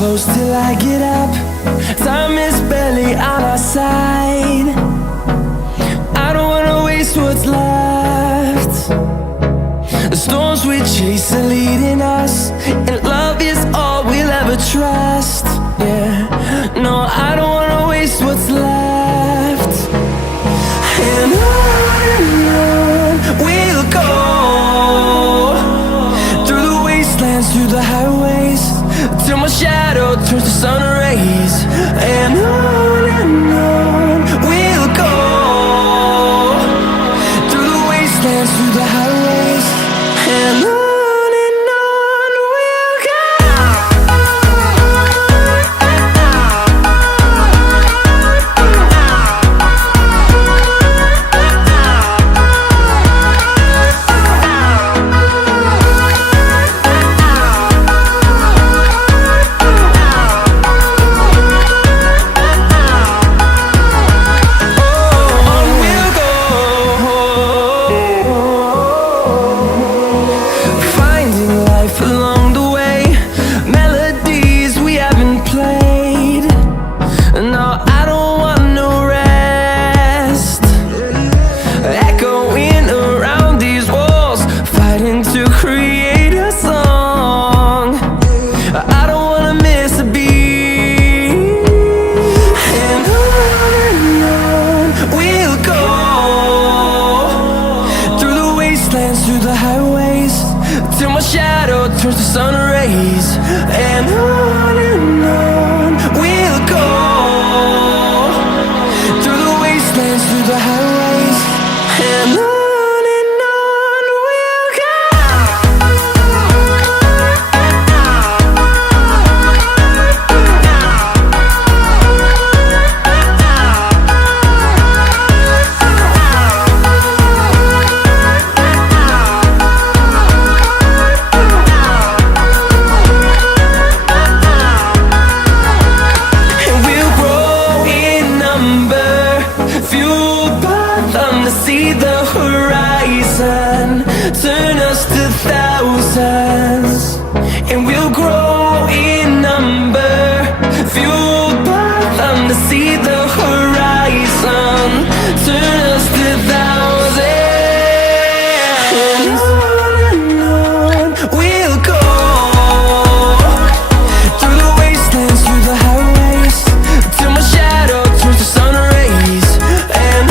close till I get up. Time is barely on our side. I don't wanna waste what's left. The storms we chase are leading us, and love is all we'll ever trust. Yeah, no, I don't wanna waste what's left. And on we'll go, through the wastelands, through the highways, till my shadow turns to sun rays. And on till my shadow turns to sun rays. And on we'll go, through the wastelands, through the highways, and on we'll go. See the horizon turn us to thousands, and we'll grow in number, fueled by them to see the horizon turn us to thousands. And on we'll go, through the wastelands, through the highways, till my shadow turns to sun rays. And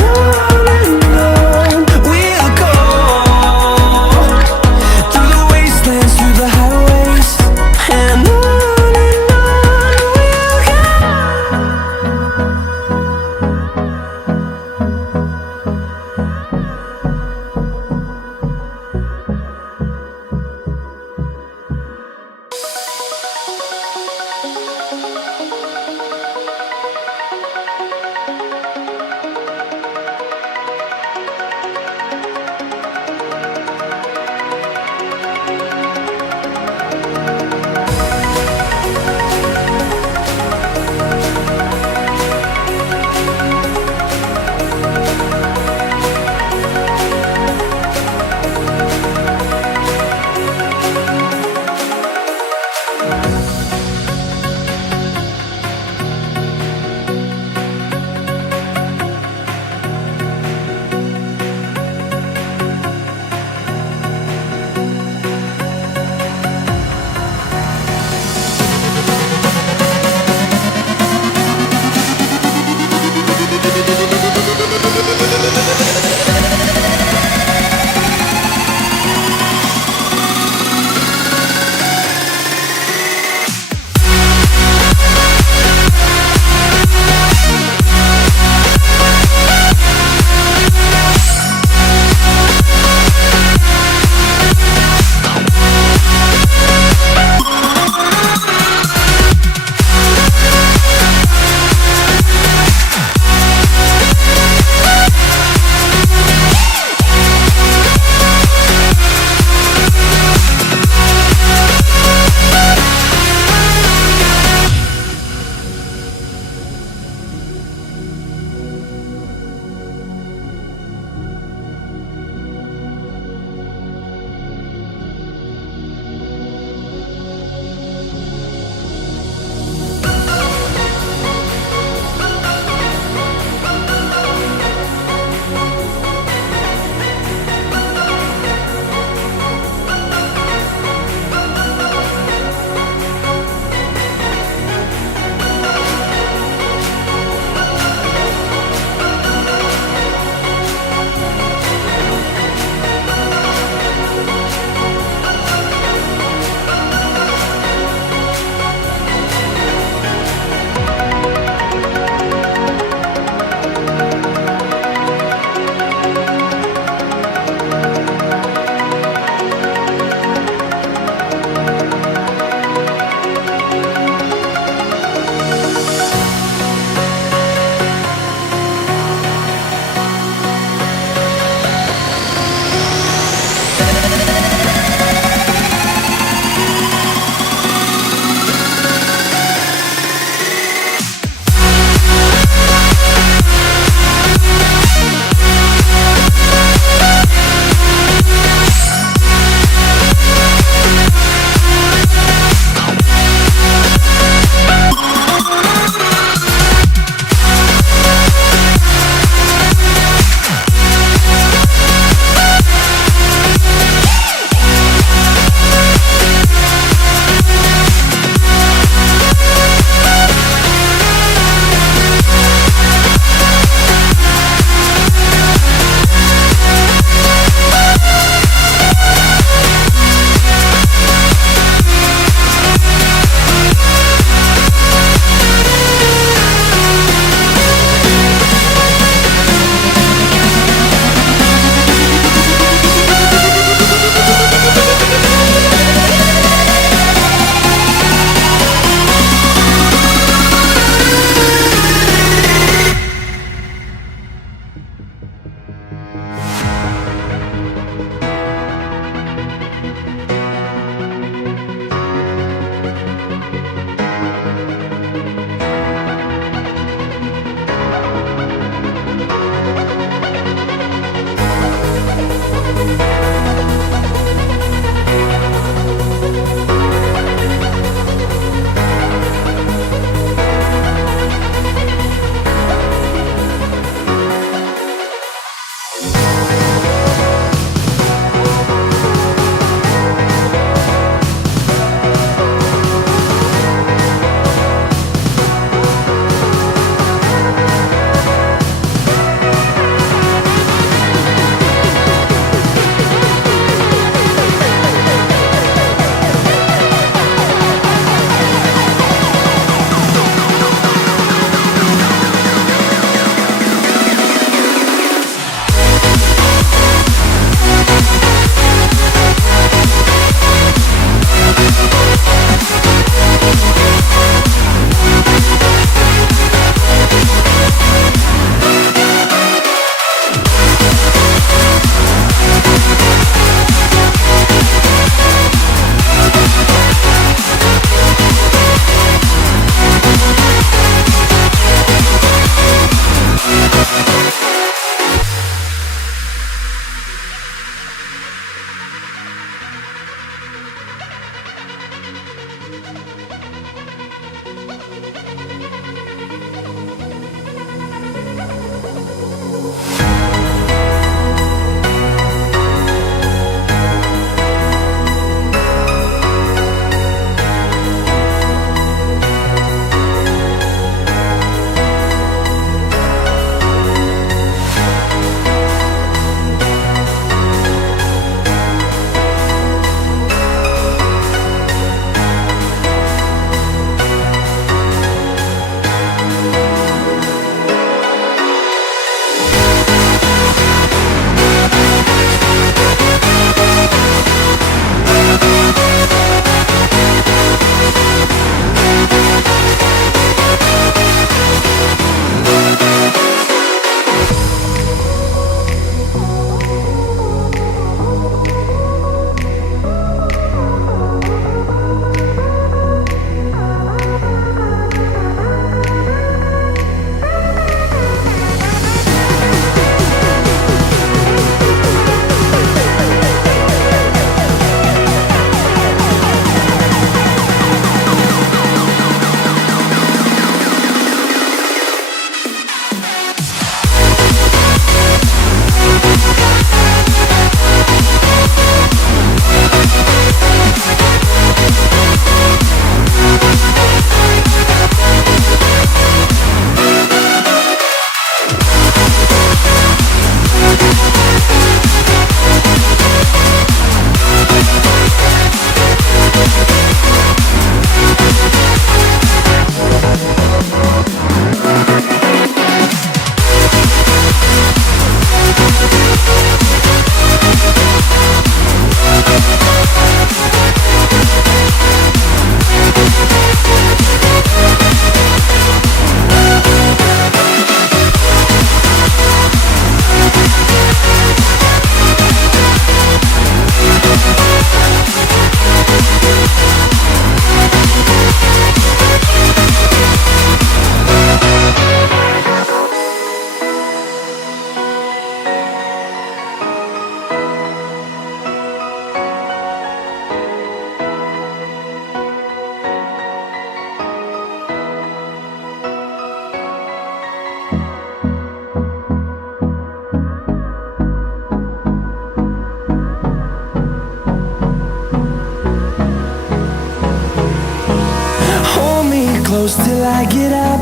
shadows till I get up.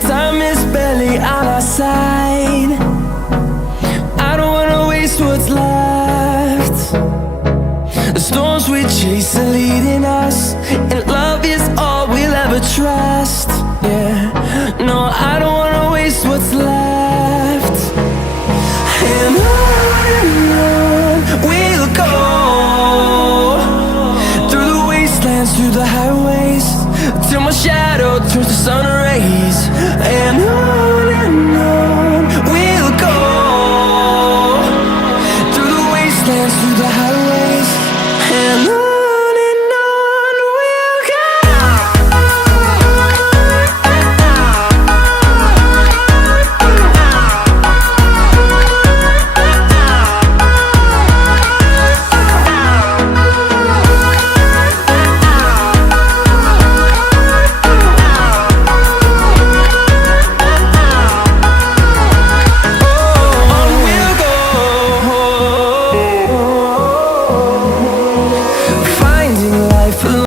Time is barely on our side. I don't wanna waste what's left. The storms we chase are leading us, and love is all we'll ever trust. Yeah, no, I don't wanna waste what's left. And on we'll go, through the wastelands, through the highways, till my shadow turns to sun rays. And on we'll go, through the wastelands, through the highways, and on.